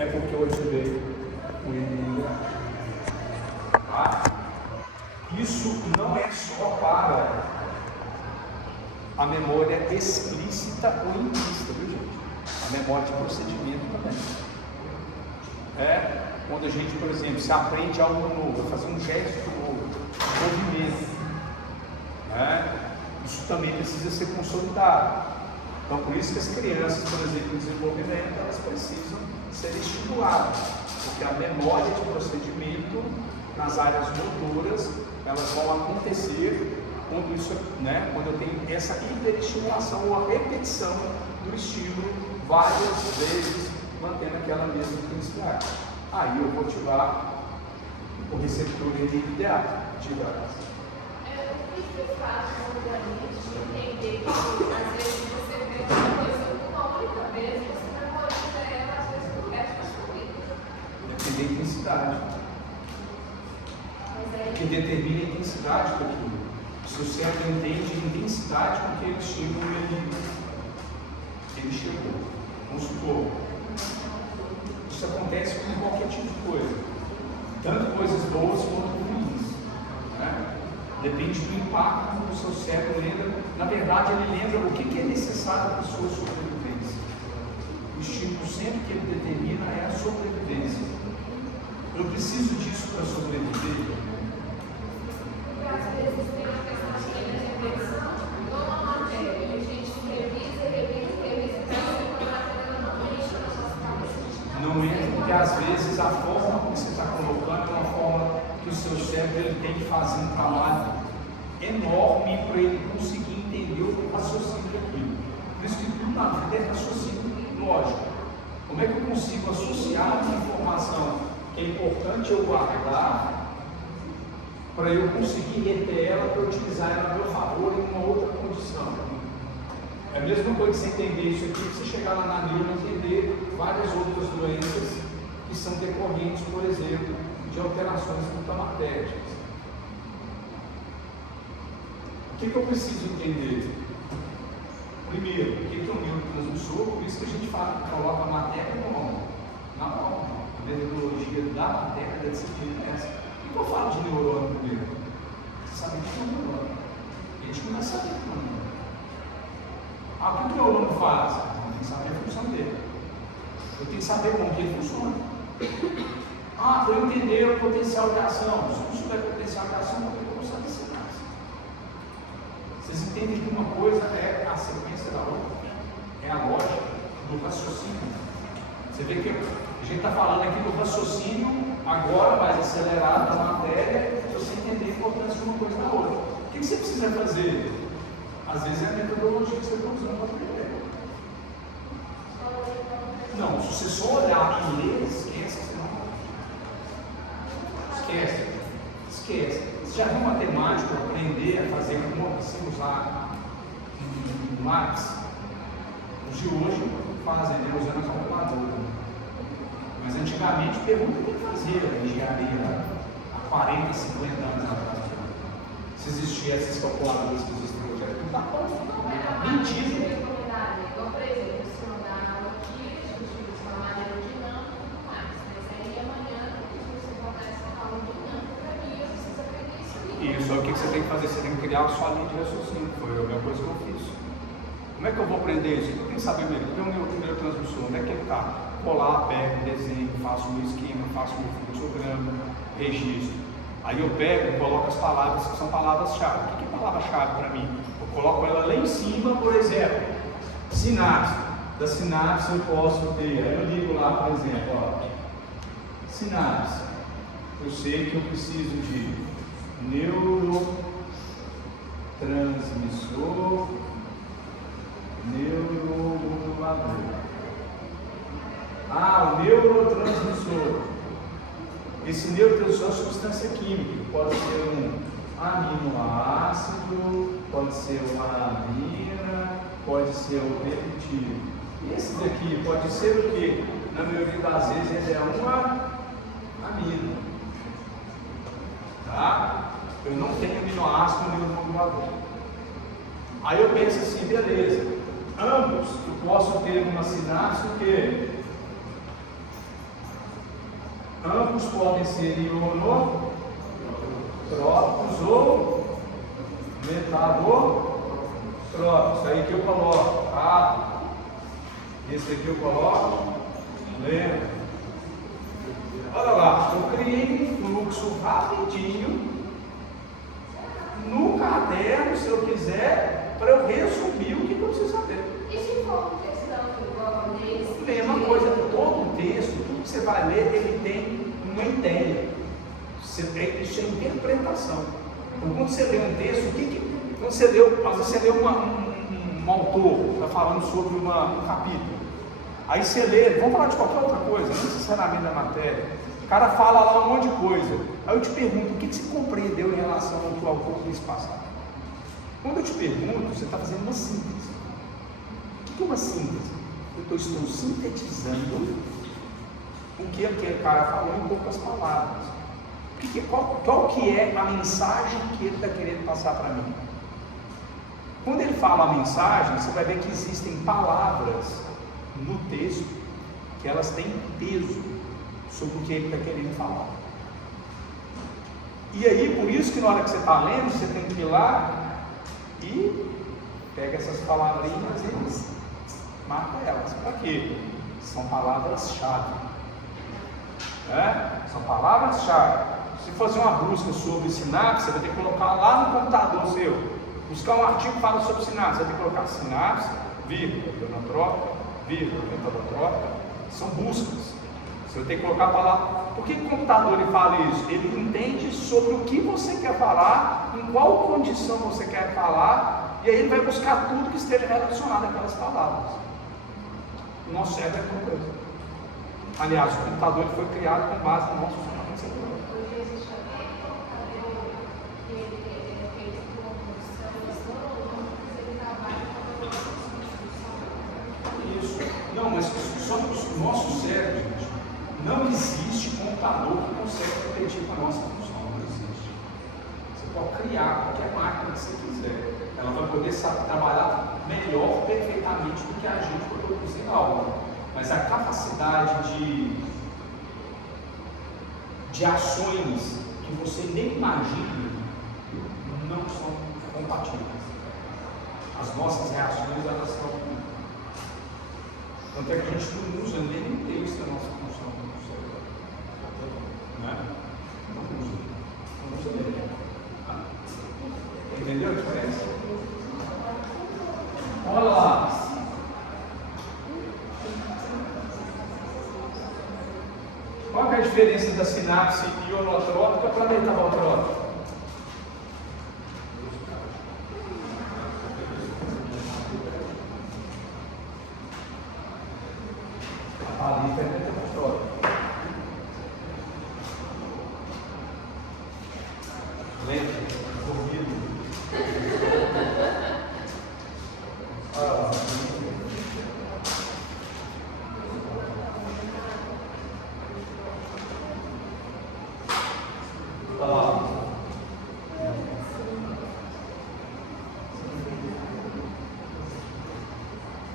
é porque eu ativei o inimigo. Tá? Isso não é só para a memória explícita ou implícita, viu, gente? A memória de procedimento também. É quando a gente, por exemplo, se aprende algo novo, a fazer um gesto novo, um movimento. Né? Isso também precisa ser consolidado. Então, por isso que as crianças, por exemplo, em desenvolvimento, elas precisam ser estimuladas, porque a memória de procedimento nas áreas motoras, elas vão acontecer quando isso, né, quando eu tenho essa hiperestimulação ou a repetição do estímulo várias vezes, mantendo aquela mesma intensidade. Aí eu vou ativar o receptor ideal. Ativar. O que faz a gente entender que às vezes você vê uma coisa uma única vez, você memoriza ela, às vezes por resto da sua vida? Depende da intensidade. O que determina a intensidade daquilo. Se o cérebro entende a intensidade com que ele estímulo ele chegou. Vamos supor. Isso acontece com qualquer tipo de coisa. Tanto coisas boas quanto ruins. Né? Depende do impacto que o seu cérebro lembra. Na verdade, ele lembra o que é necessário para a sua sobrevivência. O estímulo sempre que ele determina é a sobrevivência. Eu preciso disso para sobreviver. Porque às vezes tem a questão de repetição, igual uma matéria, a gente revisa, então a matéria não enche na nossa cabeça. Não é porque às vezes a forma que você está colocando é uma forma que o seu cérebro ele tem que fazer um trabalho enorme para ele conseguir entender o raciocínio daquilo. Por isso que tudo na vida é raciocínio lógico. Como é que eu consigo associar uma informação que é importante eu guardar para eu conseguir reter ela, para utilizar ela a meu favor em uma outra condição? É a mesma coisa que você entender isso aqui, que você chegar lá na neuro e entender várias outras doenças que são decorrentes, por exemplo, de alterações glutamatérgicas. O que eu preciso entender? Primeiro, o que é um neurotransmissor? Por isso que a gente fala que coloca a matéria na mão. A metodologia da matéria da disciplina é essa. Por que eu falo de neurônio primeiro? Você sabe o que é um neurônio. A gente não vai saber o que é um neurônio. O que o neurônio faz? Eu tenho que saber a função dele. Eu tenho que saber como que ele funciona. Para eu entender o potencial de ação. Se eu não souber o potencial de ação, eu vou saber sinapse. Vocês entendem que uma coisa é a sequência da outra? É a lógica do raciocínio. Você vê que a gente está falando aqui do raciocínio agora mais acelerado da matéria, para você entender a importância de uma coisa na outra. O que você precisa fazer? Às vezes é a metodologia que você está usando para aprender. Não, se você só olhar e ler, esquece, você não. Esquece. Você já viu um matemático aprender a fazer conta sem usar um lápis? Os de hoje fazem, usando a calculadora. Mas antigamente, pergunta quem fazia engenharia há 40, 50 anos atrás. Se existiam essas calculadoras que existem hoje, era tudo da conta. Mentira. Igual, por exemplo, se eu dar aula aqui, a gente usa uma maneira dinâmica e tudo mais. Mas aí amanhã, se você botar essa aula dinâmica para mim, eu preciso aprender isso aqui. Isso, o que você tem que fazer? Você tem que criar a sua linha de raciocínio. Foi a mesma coisa que eu fiz. Como é que eu vou aprender isso? Eu tenho que saber mesmo. Eu tenho o meu transmissor, onde é que ele está? Vou lá, pego, desenho, faço o meu esquema, faço o meu fluxograma, registro. Aí eu pego e coloco as palavras que são palavras-chave. O que é palavra-chave para mim? Eu coloco ela lá em cima, por exemplo, sinapse. Da sinapse eu posso ter, aí eu ligo lá, por exemplo, sinapse. Eu sei que eu preciso de neurotransmissor, neuromodulador. O neurotransmissor. Esse neurotransmissor é uma substância química, pode ser um aminoácido, pode ser uma amina, pode ser o peptídeo. Esse daqui pode ser o que? Na maioria das vezes ele é uma amina. Tá? Eu não tenho aminoácido no neuromodulador. Aí eu penso assim, beleza. Ambos eu posso ter uma sinapse o quê? Ambos podem ser ionotrópicos ou metabotrópicos. Isso aí que eu coloco, tá? Esse aqui eu coloco, lembra? Olha lá, eu criei um fluxo rapidinho no caderno, se eu quiser, para eu resumir o que eu preciso saber. E se for questão igual nesse? Mesma coisa, todo texto, tudo que você vai ler, ele tem uma ideia. Isso é interpretação. Então, quando você lê um texto, quando você leu, às vezes você lê um autor, está falando sobre um capítulo. Aí você lê, vamos falar de qualquer outra coisa, não necessariamente da matéria. O cara fala lá um monte de coisa. Aí eu te pergunto, o que você compreendeu em relação ao que o autor quis passar? Quando eu te pergunto, você está fazendo uma síntese. O que é uma síntese? Eu estou sintetizando o que aquele cara falou em poucas palavras. Qual que é a mensagem que ele está querendo passar para mim? Quando ele fala a mensagem, você vai ver que existem palavras no texto que elas têm peso sobre o que ele está querendo falar. E aí, por isso que na hora que você está lendo, você tem que ir lá e pega essas palavrinhas e marca elas. Para quê? São palavras-chave. São palavras-chave. Se fazer uma busca sobre sinapse, você vai ter que colocar lá no computador seu. Buscar um artigo que fala sobre sinapse, você vai ter que colocar sinapse, vírgula, ionotrópica, vírgula, metabotrópica. São buscas. Você vai ter que colocar a palavra. Por que o computador ele fala isso? Ele entende sobre o que você quer falar, em qual condição você quer falar, e aí ele vai buscar tudo que esteja relacionado àquelas palavras. O nosso cérebro é uma coisa. Aliás, o computador ele foi criado com base no nosso funcionamento cerebral. Não, mas só no nosso cérebro, gente, não existe computador que consegue competir com a nossa função, não existe. Você pode criar qualquer máquina que você quiser, ela vai poder trabalhar melhor, perfeitamente do que a gente para produzir algo, mas a capacidade de ações que você nem imagina não são compatíveis. As nossas reações, elas são. Tanto é que a gente não usa nem um terço da nossa função no cérebro. Não usa nem. Entendeu a diferença? Olha lá. Qual é a diferença da sinapse ionotrópica para a metabotrópica? Ali é metabotrópica. Lente, ouvido.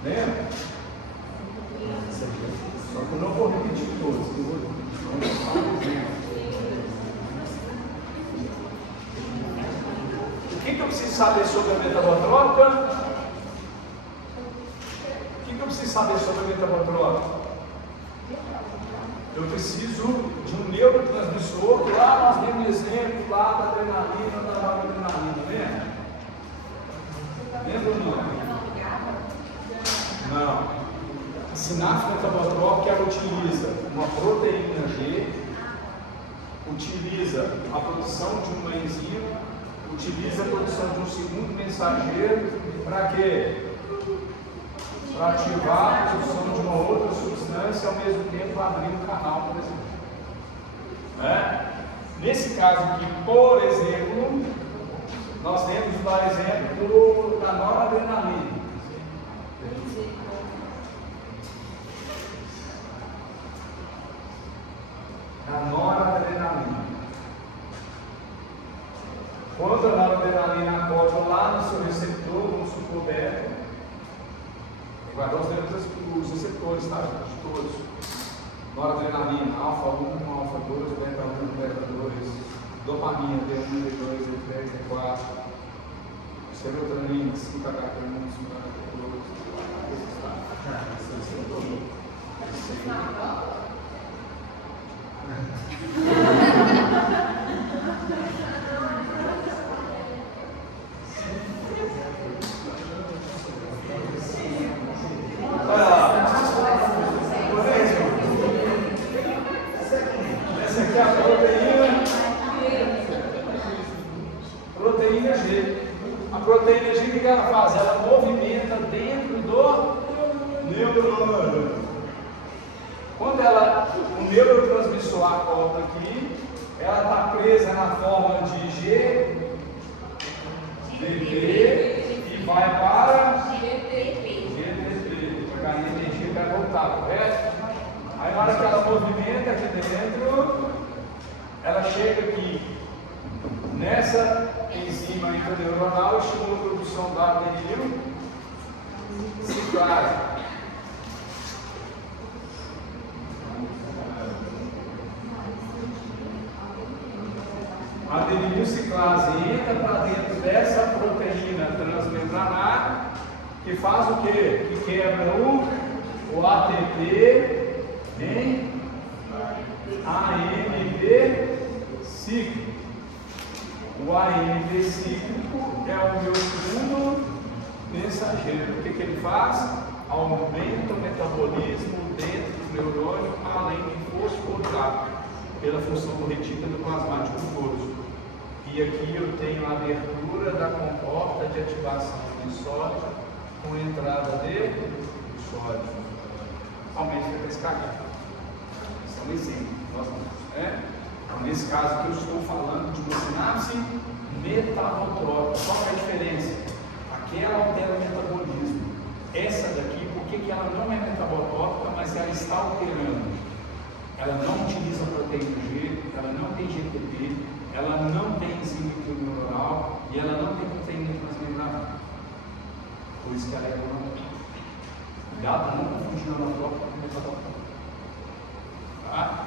Lembra? Só que eu não vou repetir todos. O que eu preciso saber sobre a metabotrópica? O que eu preciso saber sobre a metabotrópica? Eu preciso de um neurotransmissor, que lá nós demos um exemplo lá da adrenalina, da noradrenalina, lembra? Lembra ou não? Não. A sinapse metabotrópica ela utiliza uma proteína G, utiliza a produção de uma enzima, utiliza a produção de um segundo mensageiro, para quê? Para ativar a produção de uma outra substância e ao mesmo tempo abrir um canal, por exemplo. Nesse caso aqui, por exemplo, nós temos o exemplo da noradrenalina. A noradrenalina. Quando a noradrenalina acopla lá no seu receptor, vamos supor beta, guardar os receptores, tá, gente? Todos. noradrenalina, alfa 1, alfa 2, beta 1, beta 2, dopamina, D1, D2, D3, D4, serotonina, 5-HT1, 5-HT2, essa aqui é a proteína G. A proteína G, o que ela faz? Ela movimenta dentro do neurônio. Quando o neurotransmissor acorda aqui, ela está presa na forma de G, DP e vai para GTP. Vai ganhar energia e vai voltar, correto? Aí na hora que ela movimenta aqui dentro, ela chega aqui nessa enzima intraneuronal, estimula a produção da adenil ciclase. A adenil ciclase entra para dentro dessa proteína transmembranar, que faz o quê? Que quebra o ATP em AMP cíclico. O AMP cíclico é o meu segundo mensageiro. O que ele faz? Aumenta o metabolismo dentro do neurônio, além de fosforilar pela função do retículo plasmático poroso. E aqui eu tenho a abertura da comporta de ativação de sódio com entrada de sódio. Aumenta a pescaria. São exemplos, nós não, né? Então, nesse caso aqui eu estou falando de uma sinapse metabotrópica. Qual é a diferença? Aquela altera o metabolismo. Essa daqui, por que ela não é metabotrópica, mas ela está alterando? Ela não utiliza proteína G, ela não tem GTP, ela não tem enzima neuronal e ela não tem proteína transmembranar. Por isso que ela é monotrópica. Cuidado, não confundir monotrópica com metabotrópica. Tá?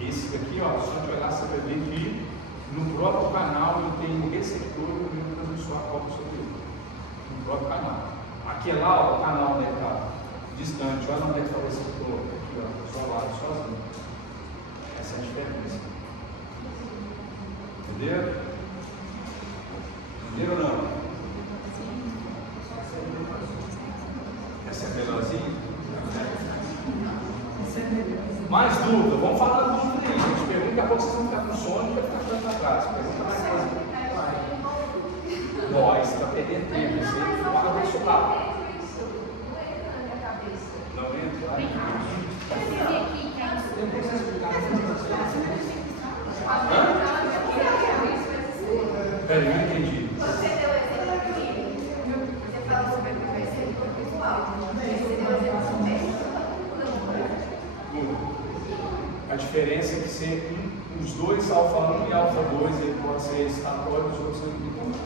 Esse daqui, ó, só de olhar você vai ver que no próprio canal eu tenho receptor e o neurotransmissor acorda sobre ele. No próprio canal. Aqui é lá, ó, o canal onde está distante, olha onde é que está o receptor. Aqui, ó, isolado, sozinho. Essa é a diferença. Entenderam? Entenderam ou não? Essa é melhorzinha? Mais dúvida? Vamos falar do dúvida aí. A gente pergunta, daqui a pouco vocês vão ficar com sono e vai ficar ficando atrás. Pergunta mais coisa. Não, isso está perdendo tempo. Você fala disso lá. Não entra? Peraí, eu não entendi. Você deu exemplo aqui. Você falou sobre o receptor visual. Você deu exemplo sobre a diferença é que ser os dois, alfa 1 e alfa 2, ele pode ser estatório e os outros inibitórios.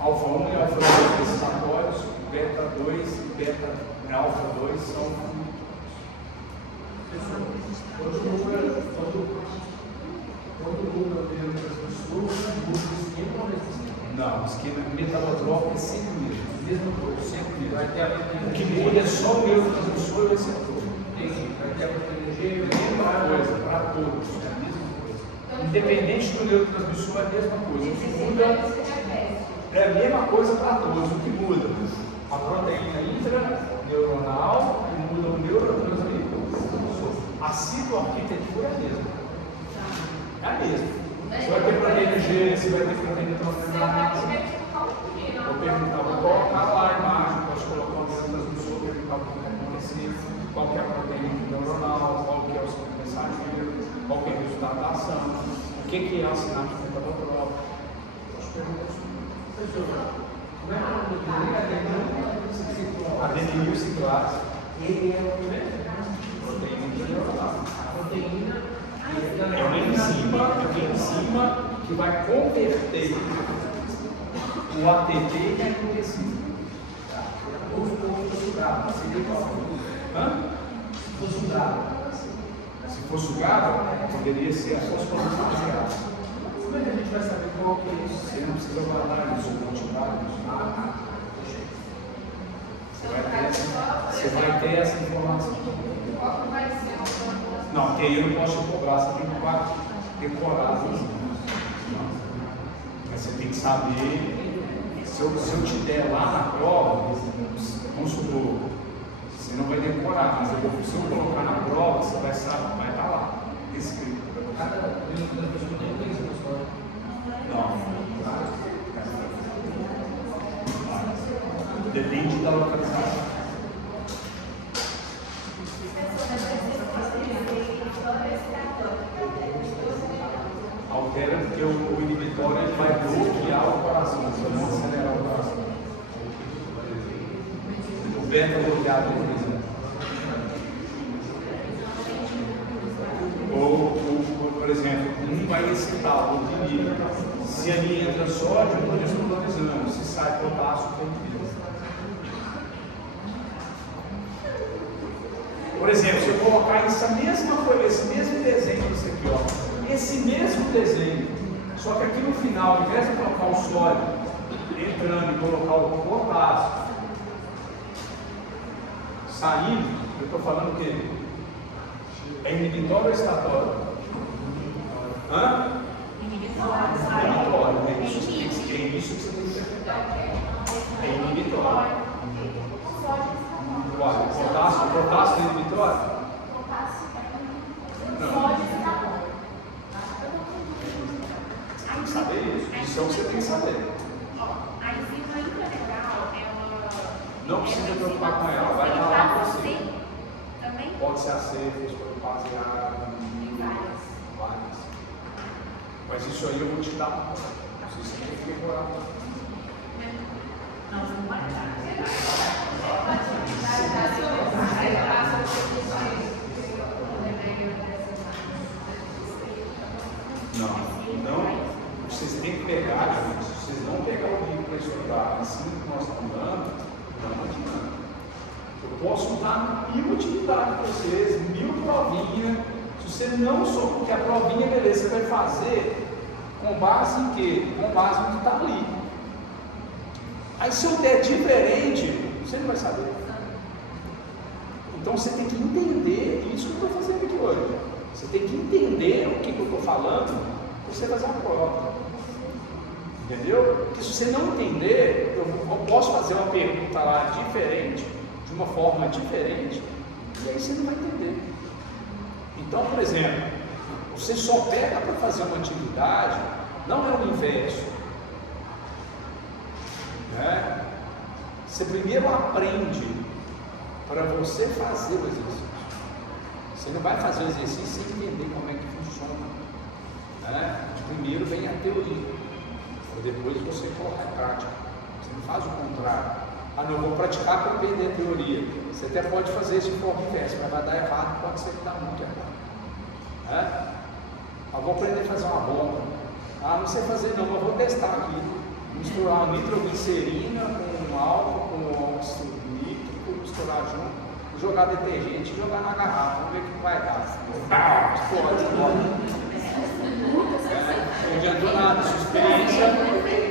Alfa 1 e alfa 2 são estatórios, beta 2 e beta alfa 2 são inibitórios. Quando muda o neurotransmissor, muda o esquema ou resistência? Não, o esquema metabotrópico é sempre o mesmo. Mesma coisa, sempre mesmo. Vai ter a O que muda é só o neurotransmissor e o receptor. vai ter a proteína É a mesma coisa para todos, é a mesma coisa. Independente do neurotransmissor, é a mesma coisa. O que muda é a mesma coisa para todos. O que muda? A proteína intraneuronal e muda o neurotransmissor. A citoarquitetura é a mesma. É a mesma. Você vai ter proteína G, você vai ter proteína transmembranar. Vou perguntar, vou colocar lá a imagem, posso colocar o neurotransmissor, perguntar o que vai acontecer, qual que é a proteína neuronal, qual que é o seu mensageiro, qual que é o resultado da ação, o que é a sinapse metabotrópica. Posso perguntar isso. Como é que é A adenil ciclase. Ele é o mesmo? Proteína neuronal. A proteína É uma enzima que vai converter o ATP em AMP cíclico. fosse sugado, seria qual? Se for sugado. Se for sugado, poderia ser a fosforilação de água. Como é que a gente vai saber qual que é isso? Você não precisa guardar isso, cultivar isso. Você vai ter essa informação. Qual vai ser o Não, porque aí eu não posso te cobrar, você tem que decorar as coisas. Mas você tem que saber, se eu te der lá na prova, vamos supor, você não vai decorar, mas se eu colocar na prova, você vai saber, vai estar lá, escrito. Cada pessoa tem isso na história. Não. Depende da localização. Altera porque o inibitório ele vai bloquear o coração, você não acelerar o coração. O beta bloqueado, por exemplo. Ou, por exemplo, um vai excitar, o outro inibe. Se ali entra sódio, eu estou desvalorizando. Se sai potássio, eu inibo. Por exemplo, se eu colocar essa mesma coisa, esse mesmo desenho, isso aqui, ó, esse mesmo desenho, só que aqui no final, ao invés de colocar o sódio entrando e colocar o potássio saindo, eu estou falando o quê? É inibitório ou estatório? Hã? Inibitório. É isso que você tem que interpretar. É inibitório. Olha, potássio é inibitório? Não. Você tem que saber isso. Isso é o que você tem que saber. A enzima intraneural, ela... Não precisa se preocupar com ela, vai estar lá para você. Também? Pode ser AC, fosforilase, várias. Mas isso aí eu vou te dar uma coisa. Você tem que decorar. Não, você não vai dar. Não, vocês têm que pegar, gente. Se vocês não pegar o livro para estudar, assim que nós estamos dando, não adianta. Eu posso dar 1000 utilidades para vocês, 1000 provinhas. Se você não souber, porque a provinha, beleza, você vai fazer com base em quê? Com base no que está ali. Aí se eu der diferente, você não vai saber. Então você tem que entender isso que eu estou fazendo aqui hoje. Você tem que entender o que eu estou falando para você fazer a prova. Entendeu? Porque se você não entender, eu posso fazer uma pergunta lá diferente, de uma forma diferente, e aí você não vai entender. Então, por exemplo, você só pega para fazer uma atividade, não é o inverso. Né? Você primeiro aprende para você fazer o exercício. Você não vai fazer o exercício sem entender como é que funciona. Né? Primeiro vem a teoria, depois você coloca em prática. Você não faz o contrário. Ah, não, eu vou praticar para perder a teoria. Você até pode fazer isso de forma inversa, mas vai dar errado, pode ser que dá muito errado. Né? Eu vou aprender a fazer uma bomba. Ah, não sei fazer não, mas vou testar aqui. Misturar uma nitroglicerina com álcool, com óxido nítrico, misturar junto, jogar detergente e jogar na garrafa, vamos ver o que vai dar. Explode. Não adiantou nada, sua experiência,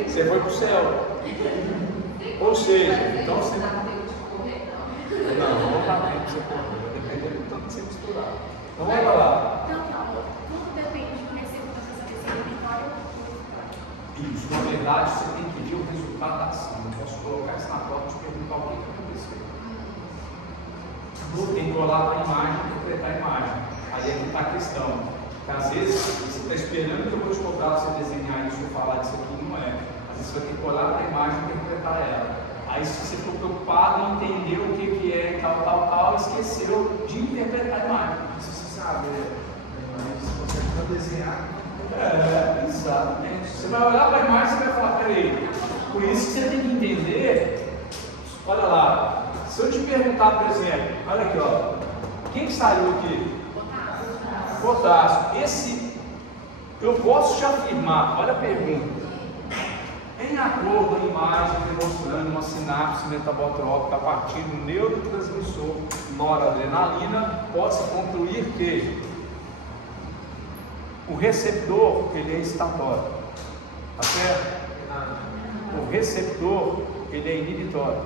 você foi para o céu. Ou seja, então você. Não vou bater para você correr, dependendo do tanto que você misturar. Então vai lá. Tudo depende do receita para você saber se é vitória ou Isso, na verdade, você tem que ver o resultado da ação. Eu posso colocar isso na prova e te perguntar o que aconteceu. Tem que olhar para a imagem e interpretar a imagem. Aí é que está a questão. Porque às vezes você está esperando que eu vou te cobrar você desenhar isso ou falar disso aqui, não é. Às vezes você vai ter que olhar para a imagem e interpretar ela. Aí se você ficou preocupado em entender o que é tal, esqueceu de interpretar a imagem. Se você sabe, mas se você for desenhar. Exatamente. Você vai olhar para a imagem e vai falar, peraí, por isso que você tem que entender, olha lá, se eu te perguntar, por exemplo, olha aqui, ó, quem que saiu aqui? Potássio. Esse, eu posso te afirmar, olha a pergunta, em acordo com a imagem demonstrando uma sinapse metabotrópica a partir do neurotransmissor noradrenalina, pode-se concluir que o receptor ele é estatório, tá certo? O receptor ele é inibitório.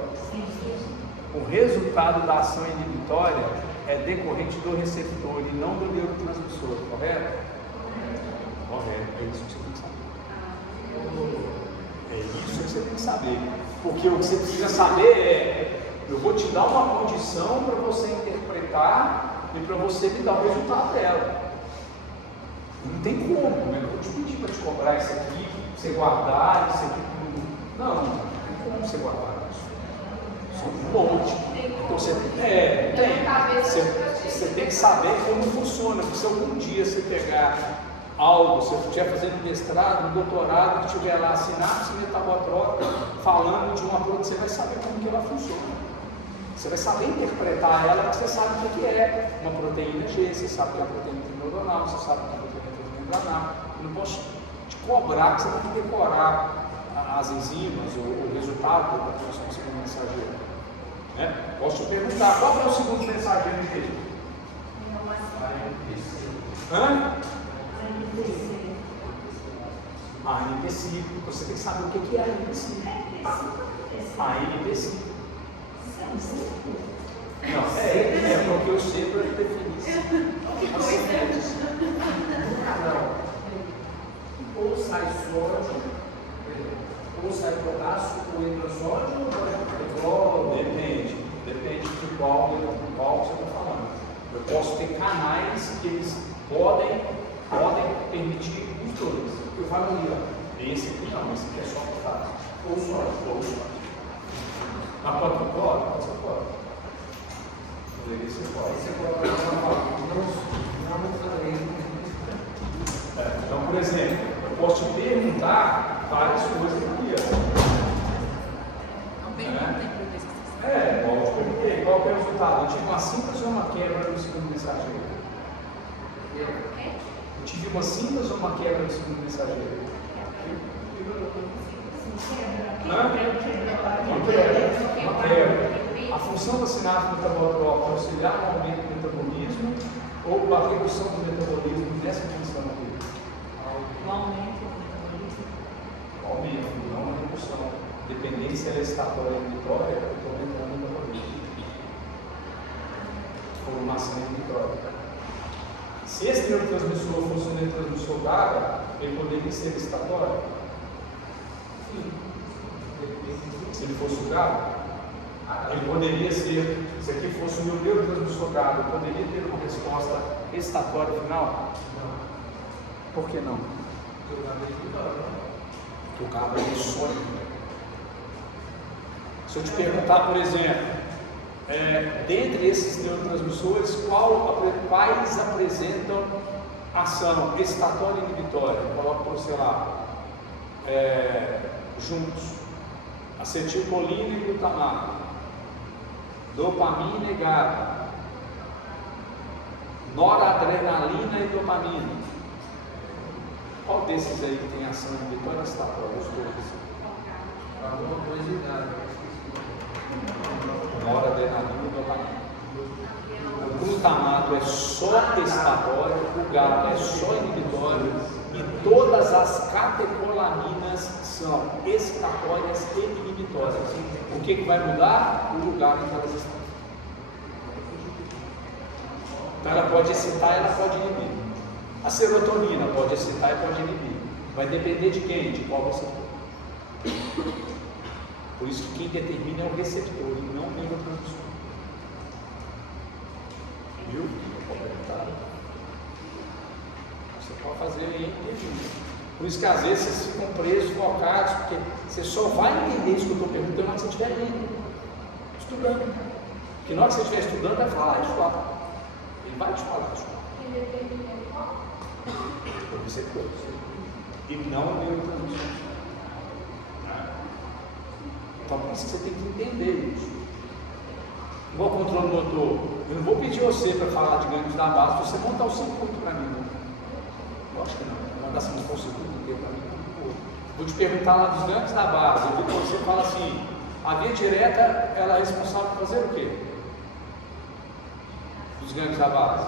O resultado da ação inibitória é decorrente do receptor e não do neurotransmissor, correto? Correto, é isso que você tem que saber. É isso que você tem que saber. Porque o que você precisa saber é: eu vou te dar uma condição para você interpretar e para você me dar o resultado dela. Não tem como, né? Eu vou te pedir para te cobrar isso aqui, você guardar, isso aqui tudo. Não tem como você guardar isso. São um monte. Então você tem que saber como funciona. Porque se algum dia você pegar algo, se eu estiver fazendo mestrado, um doutorado, que tiver lá sinapse metabotrópica falando de uma proteína, você vai saber como que ela funciona. Você vai saber interpretar ela, porque você sabe o que é uma proteína G, você sabe que é a proteína neuronal, você sabe que é a proteína transmembranar. Eu não posso te cobrar que você tem que decorar as enzimas ou o resultado da transcrição do mensageiro. Né? Posso te perguntar, qual é o segundo mensageiro dele? Hã? ANP5. Você tem que saber o que é ANP5. ANP5. Não, é porque eu sei para definir. Ou sai sódio, ou sai potássio, ou entra sódio, ou Depende de qual você está falando. Eu posso ter canais que eles podem permitir os dois. eu falo ali, ó. Esse aqui não, esse aqui é só potássio. Ou sódio. Na protocolo, você pode. Poderia ser pode. Você pode não falei. Então, por exemplo, eu posso te perguntar várias coisas aqui. Igual eu te perguntei, qual é o resultado? Eu tive uma síntese ou uma quebra no segundo mensageiro? Eu tive uma síntese ou uma quebra no segundo mensageiro? Uma quebra. A função da sinapse metabotrópica é auxiliar no aumento do metabolismo ou a redução do metabolismo nessa função aqui? Aumento, não uma redução. Dependendo se ela é estatória ou inibitória, eu estou aumentando o metabolismo. Ou uma ação inibitória. Se esse neurotransmissor fosse um neurotransmissor GABA, ele poderia ser estatório? Sim. Se ele fosse o GABA, ele poderia ser, se aqui fosse o meu neurotransmissor GABA, ele poderia ter uma resposta estatória final? Não. Por que não? Porque o GABA é sólido. Se eu te perguntar, por exemplo, dentre esses neurotransmissores, quais apresentam ação estatória e inibitória? Coloco por, sei lá, juntos: acetilcolina e glutamato, dopamina e GABA, noradrenalina e dopamina. Qual desses aí que tem ação inibitória estatória? Os dois. Alguma coisa ligada. Noradrenalina e dopamina. O glutamato é só estatório, o GABA é só inibitório e todas as catecolaminas são estatórias e inibitórias. O que vai mudar? O lugar em que elas estão. Então ela pode excitar, ela pode inibir. A serotonina pode excitar e pode inibir. Vai depender de quem? De qual você for. Por isso que quem determina é o receptor e não o neurotransmissor. Viu? Você pode fazer aí entendido. Por isso que às vezes vocês ficam presos, focados, porque você só vai entender isso que eu estou perguntando na hora que você estiver lendo, estudando. Porque na hora que você estiver estudando, vai falar isso lá. Ele vai te falar isso lá. O receptor. E não o neurotransmissor. Então, por isso que você tem que entender isso. Igual controle motor, eu não vou pedir você para falar de ganhos da base, você montar o circuito para mim. Não. Lógico que não. Vou mandar você montar o circuito inteiro para mim. Vou te perguntar lá dos gangues da base. Eu vi que você fala assim: a via direta ela é responsável por fazer o quê? Dos gangues da base.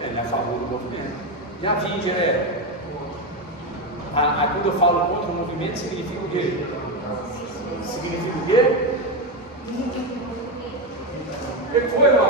Ele é a favor do movimento. E a via indireta? Quando eu falo contra o movimento, significa o quê? Significa o quê? O que foi, mano?